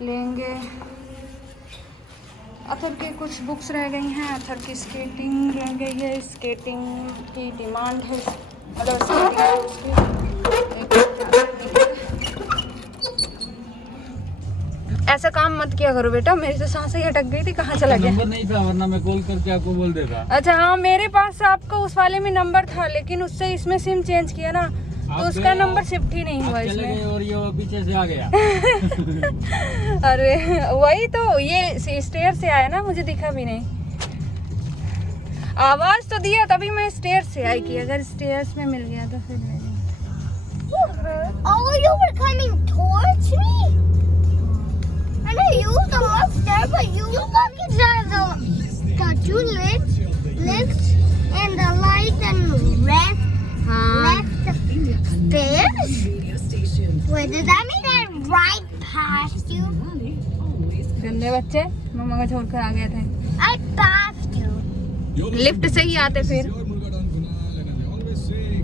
लेंगे। अथर के कुछ बुक्स रह गई हैं। अथर की स्केटिंग रह गई है, स्केटिंग की डिमांड है, मतलब स्केटिंग है उसकी। ऐसा काम मत किया करो बेटा, मेरी तो सांसें ही अटक गई थी, कहाँ चला गया? नंबर नहीं था, वरना मैं कॉल करके आपको बोल देता। अच्छा हाँ, मेरे पास आपका उस वाले में नंबर था, लेकिन उससे इसमें सिम चेंज किया ना, तो उसका नंबर शिफ्ट ही नहीं हुआ इसमें। और ये पीछे से आ गया। अरे वही तो, ये स्टेयर से आया ना, मुझे दिखा भी नहीं। आवाज तो दिया तभी मैं स्टेयर से आई कि अगर स्टेयर्स में मिल गया तो फिर नहीं। Oh, you were coming towards me? I know you was the monster, but you got me the two lifts and the light and left stairs. Wait, does that mean I right past you? गंदे बच्चे, मम्मा को छोड़कर आ गए थे। I passed you. Lift से ही आते, फिर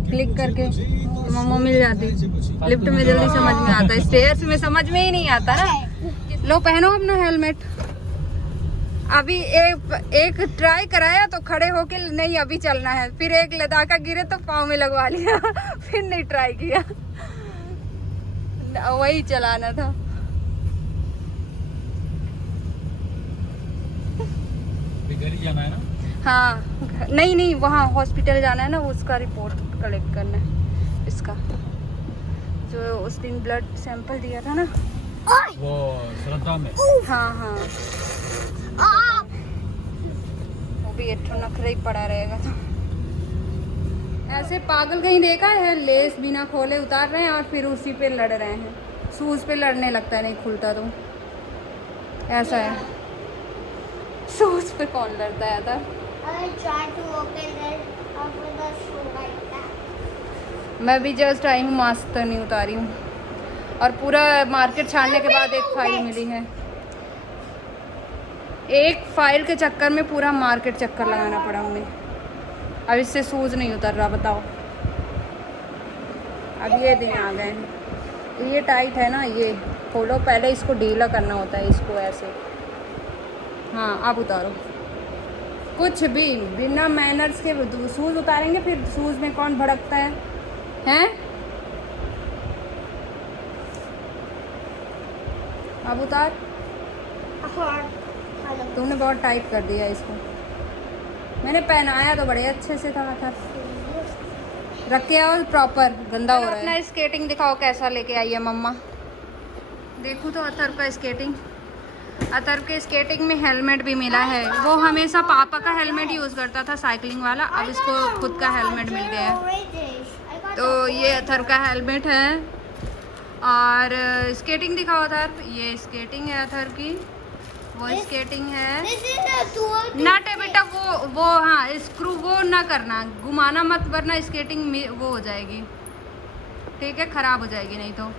click करके तो मम्मा मिल जाती। लिफ्ट में जल्दी समझ में आता है, स्टेयर्स में समझ में ही नहीं आता ना। लो पहनो अपना हेलमेट। अभी एक ट्राई कराया तो खड़े होके नहीं, अभी चलना है। फिर एक लदाखा गिरे तो पाँव में लगवा लिया। फिर नहीं ट्राई किया, वही चलाना था। घर ही जाना है ना? हाँ नहीं, वहाँ हॉस्पिटल जाना है ना, उसका रिपोर्ट कलेक्ट करना है इसका, जो उस दिन ब्लड सैंपल दिया था ना, वो श्रद्धा में। हाँ वो भी एक नखरे ही पड़ा रहेगा। तो ऐसे पागल कहीं देखा है, लेस बिना खोले उतार रहे हैं और फिर उसी पे लड़ रहे हैं। शूज पे लड़ने लगता है, नहीं खुलता तो ऐसा है। शूज पे कौन लड़ता है था? I tried to open it up with a shoe like that. मैं भी जस्ट आई हूँ, मास्क तो नहीं उतारी हूँ। और पूरा मार्केट छानने के बाद एक फाइल मिली है। एक फाइल के चक्कर में पूरा मार्केट चक्कर लगाना पड़ा हमें। अब इससे शूज नहीं उतर रहा, बताओ। अब ये दिन आ गए हैं, ये टाइट है ना, ये खोलो, पहले इसको ढीला करना होता है, इसको ऐसे। हाँ अब उतारो। कुछ भी बिना मैनर्स के शूज उतारेंगे, फिर शूज में कौन भड़कता है? हैं? अब उतार। तुमने बहुत टाइट कर दिया इसको। मैंने पहनाया तो बड़े अच्छे से था। रख के आओ, प्रॉपर गंदा हो रहा है। अपना स्केटिंग दिखाओ कैसा लेके आई है मम्मा। देखो तो अथर का स्केटिंग। अथर के स्केटिंग में हेलमेट भी मिला है। वो हमेशा पापा का हेलमेट यूज़ करता था, साइकिलिंग वाला। अब इसको खुद का हेलमेट मिल गया है। तो ये अथर का हेलमेट है। और स्केटिंग दिखाओ अथर। ये स्केटिंग है अथर की, वो स्केटिंग है। नट है बेटा, वो हाँ, स्क्रू वो ना करना, घुमाना मत, वरना स्केटिंग में वो हो जाएगी, ठीक है, ख़राब हो जाएगी, नहीं तो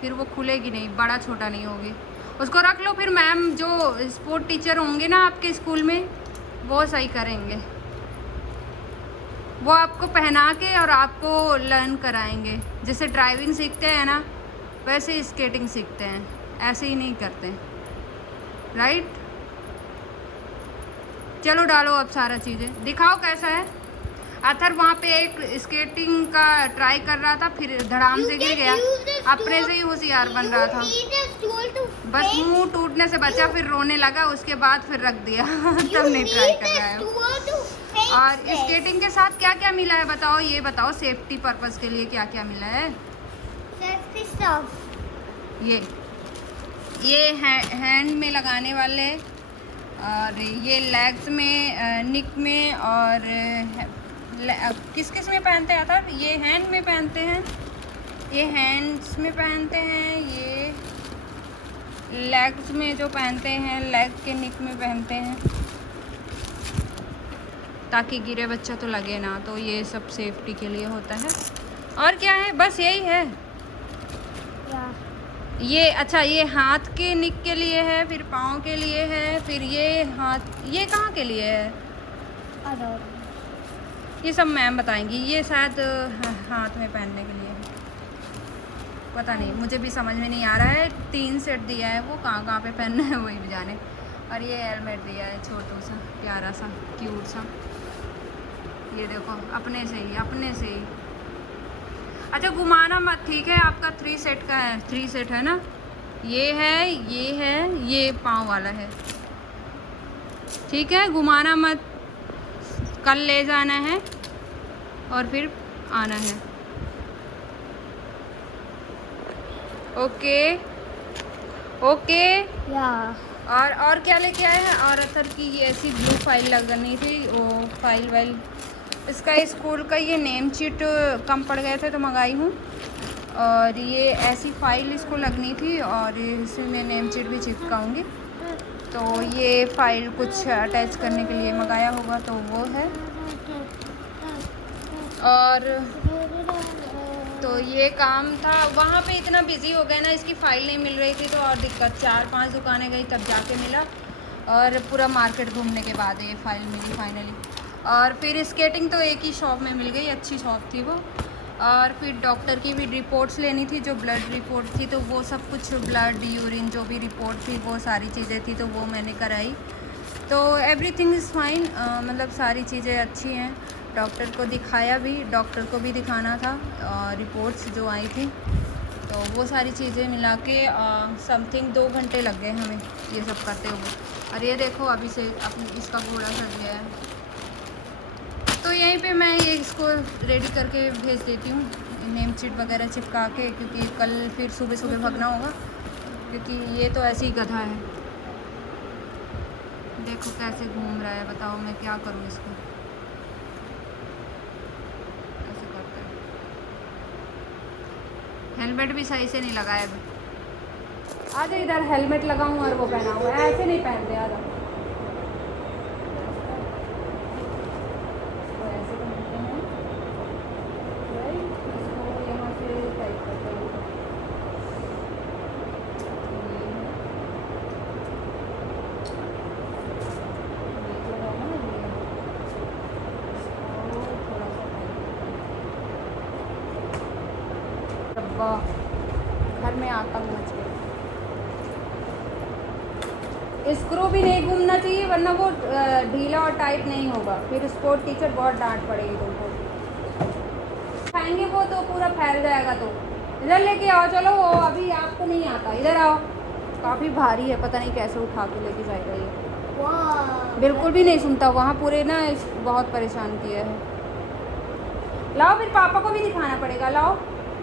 फिर वो खुलेगी नहीं, बड़ा छोटा नहीं होगी। उसको रख लो, फिर मैम जो स्पोर्ट टीचर होंगे ना आपके स्कूल में, वो सही करेंगे। वो आपको पहना के और आपको लर्न कराएंगे। जैसे ड्राइविंग सीखते हैं ना, वैसे ही स्केटिंग सीखते हैं, ऐसे ही नहीं करते, राइट? चलो डालो अब सारा चीज़ें, दिखाओ कैसा है। अथर वहाँ पे एक स्केटिंग का ट्राई कर रहा था, फिर धड़ाम से गिर गया, अपने से ही होशियार बन रहा था। बस मुंह टूटने से बचा, फिर रोने लगा, उसके बाद फिर रख दिया। तब नहीं ट्राई कर रहा है। और स्केटिंग के साथ क्या क्या मिला है बताओ, ये बताओ, सेफ्टी पर्पस के लिए क्या क्या मिला है? Safety stuff. ये हैंड में लगाने वाले, और ये लेग्स में, निक में, और किस किस में पहनते हैं अथर? ये हैंड में पहनते हैं, ये हैंड्स में पहनते हैं, ये लेग्स में जो पहनते हैं, लेग के निक में पहनते हैं, ताकि गिरे बच्चा तो लगे ना। तो ये सब सेफ्टी के लिए होता है। और क्या है? बस यही है। ये अच्छा, ये हाथ के निक के लिए है, फिर पाँव के लिए है, फिर ये हाथ, ये कहाँ के लिए है? ये सब मैम बताएंगी। ये शायद हाथ में पहनने के लिए है। पता नहीं, मुझे भी समझ में नहीं आ रहा है। 3 सेट दिया है, वो कहाँ कहाँ पे पहनना है वही भी जाने। और ये हेलमेट दिया है छोटू सा, प्यारा सा, क्यूट सा। ये देखो अपने से ही। अच्छा घुमाना मत, ठीक है? आपका 3 सेट का है, 3 सेट है ना? ये है, ये पाँव वाला है, ठीक है? घुमाना मत, कल ले जाना है और फिर आना है। ओके। या और क्या लेके आए हैं? और अतर की ये ऐसी ब्लू फाइल लगनी थी, वो फाइल इसका स्कूल का ये नेम शीट कम पड़ गए थे तो मंगाई हूँ। और ये ऐसी फाइल इसको लगनी थी और इसी में नेम शीट भी चिपकाऊंगी। तो ये फाइल कुछ अटैच करने के लिए मंगाया होगा, तो वो है। और तो ये काम था, वहाँ पे इतना बिजी हो गया ना, इसकी फ़ाइल नहीं मिल रही थी तो और दिक्कत। 4-5 दुकानें गई तब जाके मिला, और पूरा मार्केट घूमने के बाद ये फ़ाइल मिली फाइनली। और फिर स्केटिंग तो एक ही शॉप में मिल गई, अच्छी शॉप थी वो। और फिर डॉक्टर की भी रिपोर्ट्स लेनी थी, जो ब्लड रिपोर्ट थी, तो वो सब कुछ ब्लड यूरिन जो भी रिपोर्ट थी वो सारी चीज़ें थी, तो वो मैंने कराई। तो एवरीथिंग इज़ फाइन, मतलब सारी चीज़ें अच्छी हैं। डॉक्टर को दिखाया भी, डॉक्टर को भी दिखाना था, रिपोर्ट्स जो आई थी, तो वो सारी चीज़ें मिला के समथिंग 2 घंटे लग गए हमें ये सब करते हुए। और ये देखो अभी से अपनी इसका घोड़ा सज गया है, तो यहीं पे मैं ये इसको रेडी करके भेज देती हूँ, नेम शीट वगैरह चिपका के, क्योंकि कल फिर सुबह भागना होगा, क्योंकि ये तो ऐसे ही गधा है। देखो कैसे घूम रहा है, बताओ मैं क्या करूँ इसको। ऐसे करते हैं, हेलमेट भी सही से नहीं लगाया अभी। आजा इधर, हेलमेट लगाऊं और वो पहना हुआ है, ऐसे नहीं पहनते। आजा, ऐसे पहनते हैं, इसको यहाँ से टाइट करते हैं। घर में आतंक मच गया। स्क्रू भी नहीं घूमना चाहिए, वरना वो ढीला और टाइट नहीं होगा, फिर स्पोर्ट टीचर बहुत डांट पड़ेगी तुमको। खाएंगे वो तो पूरा फैल जाएगा। तो इधर लेके आओ, चलो। वो अभी आपको नहीं आता, इधर आओ। काफ़ी भारी है, पता नहीं कैसे उठा के लेके जाएगा ये। बिल्कुल भी नहीं सुनता, वहाँ पूरे ना बहुत परेशान किया है। लाओ, फिर पापा को भी दिखाना पड़ेगा। लाओ,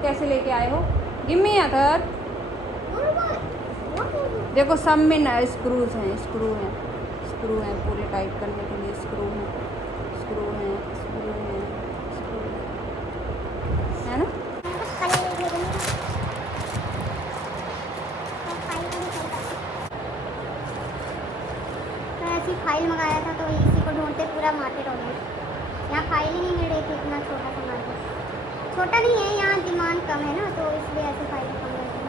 कैसे लेके आए हो। Give me other. देखो सब में ना स्क्रू हैं पूरे टाइट करने के लिए। स्क्रू हैं, है ना। ऐसी फाइल मंगाया था, तो इसी को ढूंढते पूरा मार्केट हो गया। यहाँ फाइल ही नहीं मिल रही थी, इतना छोटा सा मार्केट। छोटा नहीं है, यहाँ डिमांड कम है ना, तो इसलिए ऐसी फाइलें कम रहती हैं।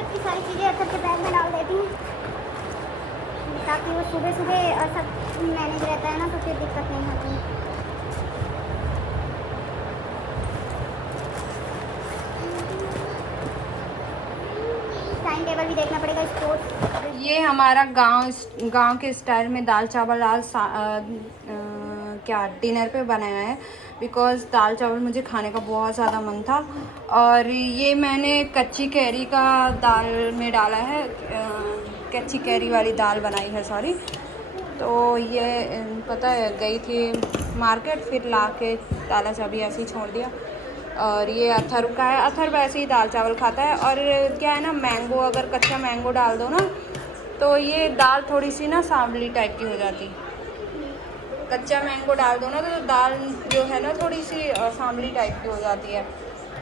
इतनी सारी चीज़ें अतर के बैग में डाल देती हूँ, ताकि वो सुबह सब मैनेज रहता है ना, तो फिर दिक्कत नहीं होती। टाइम टेबल भी देखना पड़ेगा। स्पोर्ट्स ये हमारा गांव के स्टाइल में दाल चावल आज क्या डिनर पे बनाया है, बिकॉज़ दाल चावल मुझे खाने का बहुत ज़्यादा मन था। और ये मैंने कच्ची कैरी का दाल में डाला है, कच्ची कैरी वाली दाल बनाई है, सॉरी। तो ये पता है गई थी मार्केट, फिर ला के दाल चावल ऐसे ही छोड़ दिया। और ये अथर का है, अथर वैसे ही दाल चावल खाता है। और क्या है ना, मैंगो, अगर कच्चा मैंगो डाल दो ना, तो ये दाल थोड़ी सी ना सांवली टाइप की हो जाती। कच्चा मैंगो डाल दो ना, तो दाल जो है ना थोड़ी सी सांवली टाइप की हो जाती है।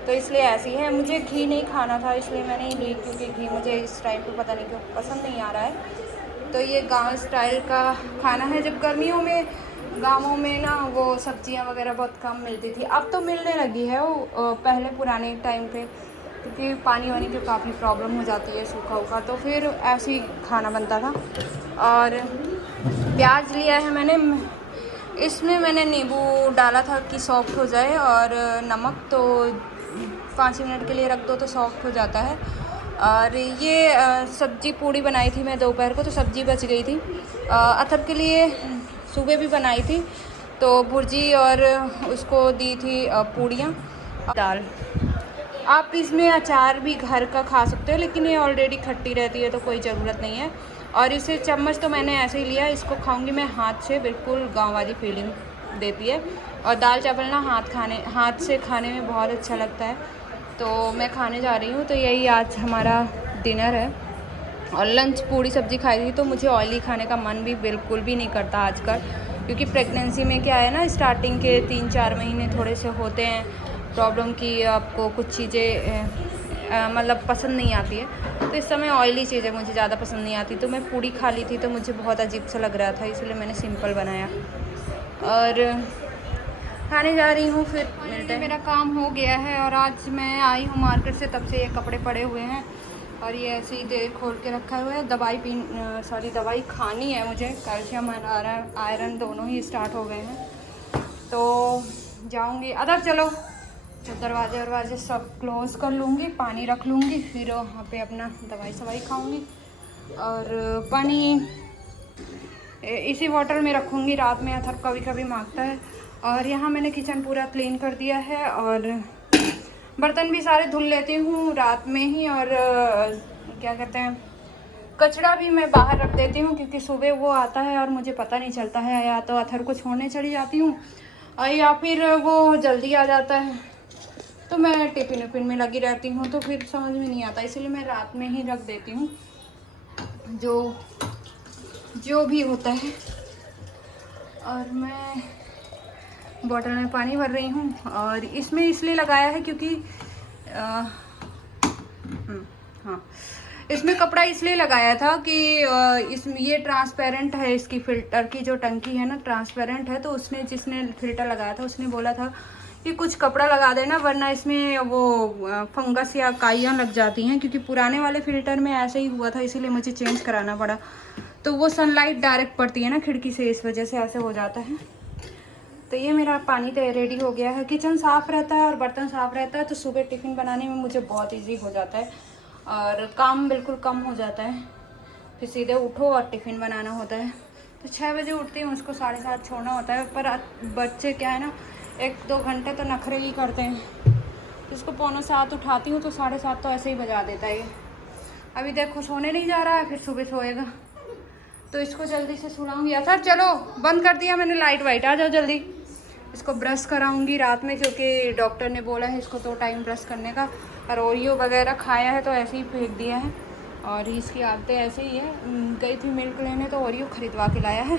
तो इसलिए ऐसी है। मुझे घी नहीं खाना था, इसलिए मैंने ली, क्योंकि घी मुझे इस टाइम पे पता नहीं क्यों पसंद नहीं आ रहा है। तो ये गांव स्टाइल का खाना है। जब गर्मियों में गाँवों में ना वो सब्जियां वगैरह बहुत कम मिलती थी, अब तो मिलने लगी है वो, पहले पुराने टाइम पे क्योंकि पानी वानी की काफ़ी प्रॉब्लम हो जाती है सूखा उखा, तो फिर ऐसे ही खाना बनता था। और प्याज लिया है मैंने, इसमें मैंने नींबू डाला था कि सॉफ्ट हो जाए, और नमक तो 5 मिनट के लिए रख दो तो सॉफ्ट हो जाता है। और ये सब्जी पूड़ी बनाई थी मैं दोपहर को, तो सब्जी बच गई थी। अथर के लिए सुबह भी बनाई थी, तो भुर्जी और उसको दी थी पूड़ियाँ दाल। आप इसमें अचार भी घर का खा सकते हो, लेकिन ये ऑलरेडी खट्टी रहती है तो कोई ज़रूरत नहीं है। और इसे चम्मच तो मैंने ऐसे ही लिया, इसको खाऊंगी मैं हाथ से, बिल्कुल गांव वाली फीलिंग देती है। और दाल चावल ना हाथ से खाने में बहुत अच्छा लगता है, तो मैं खाने जा रही हूँ। तो यही आज हमारा डिनर है। और लंच पूड़ी सब्ज़ी खाई थी, तो मुझे ऑयली खाने का मन भी बिल्कुल भी नहीं करता आजकल, क्योंकि प्रेगनेंसी में क्या है ना, स्टार्टिंग के 3-4 महीने थोड़े से होते हैं प्रॉब्लम की, आपको कुछ चीज़ें मतलब पसंद नहीं आती है। तो इस समय ऑयली चीज़ें मुझे ज़्यादा पसंद नहीं आती, तो मैं पूड़ी खा ली थी तो मुझे बहुत अजीब सा लग रहा था, इसलिए मैंने सिंपल बनाया और खाने जा रही हूँ। फिर मिलते हैं। मेरा काम हो गया है और आज मैं आई हूँ मार्केट से, तब से ये कपड़े पड़े हुए हैं और ये ऐसे ही देर खोल के रखा हुआ है। दवाई खानी है मुझे, कैल्शियम और आयरन दोनों ही स्टार्ट हो गए हैं, तो जाऊँगी। अदर चलो, तो दरवाजे सब क्लोज़ कर लूँगी, पानी रख लूँगी, फिर वहाँ पे अपना दवाई खाऊँगी। और पानी इसी बॉटल में रखूँगी, रात में अथर कभी कभी मांगता है। और यहाँ मैंने किचन पूरा क्लीन कर दिया है और बर्तन भी सारे धुल लेती हूँ रात में ही। और क्या कहते हैं, कचरा भी मैं बाहर रख देती हूँ, क्योंकि सुबह वो आता है और मुझे पता नहीं चलता है, या तो अथर को छोड़ने चली जाती हूँ और या फिर वो जल्दी आ जाता है, तो मैं टिफिन विफिन में लगी रहती हूँ, तो फिर समझ में नहीं आता, इसलिए मैं रात में ही रख देती हूँ जो भी होता है। और मैं बॉटल में पानी भर रही हूँ और इसमें इसलिए लगाया है क्योंकि हाँ, इसमें कपड़ा इसलिए लगाया था कि इसमें ये ट्रांसपेरेंट है, इसकी फ़िल्टर की जो टंकी है ना ट्रांसपेरेंट है, तो जिसने फ़िल्टर लगाया था उसने बोला था कि कुछ कपड़ा लगा देना, वरना इसमें वो फंगस या काइयाँ लग जाती हैं, क्योंकि पुराने वाले फ़िल्टर में ऐसे ही हुआ था, इसीलिए मुझे चेंज कराना पड़ा। तो वो सनलाइट डायरेक्ट पड़ती है ना खिड़की से, इस वजह से ऐसे हो जाता है। तो ये मेरा पानी तो रेडी हो गया है, किचन साफ़ रहता है और बर्तन साफ़ रहता है, तो सुबह टिफ़िन बनाने में मुझे बहुत ईजी हो जाता है और काम बिल्कुल कम हो जाता है। फिर सीधे उठो और टिफ़िन बनाना होता है। तो 6 बजे उठती हूँ, उसको 7:30 छोड़ना होता है, पर बच्चे क्या है ना 1-2 घंटे तो नखरे ही करते हैं, तो उसको 6:45 उठाती हूँ तो 7:30 तो ऐसे ही बजा देता है। अभी देखो सोने नहीं जा रहा है, फिर सुबह सोएगा, तो इसको जल्दी से सुलाऊंगी। अथर चलो, बंद कर दिया मैंने लाइट वाइट, आ जाओ जल्दी। इसको ब्रश कराऊंगी रात में, क्योंकि डॉक्टर ने बोला है इसको 2 टाइम ब्रश करने का। और ओरियो वगैरह खाया है तो ऐसे ही फेंक दिया है, और इसकी आदतें ऐसे ही है। गई थी मिल्क लेने तो ओरियो ख़रीदवा के लाया है।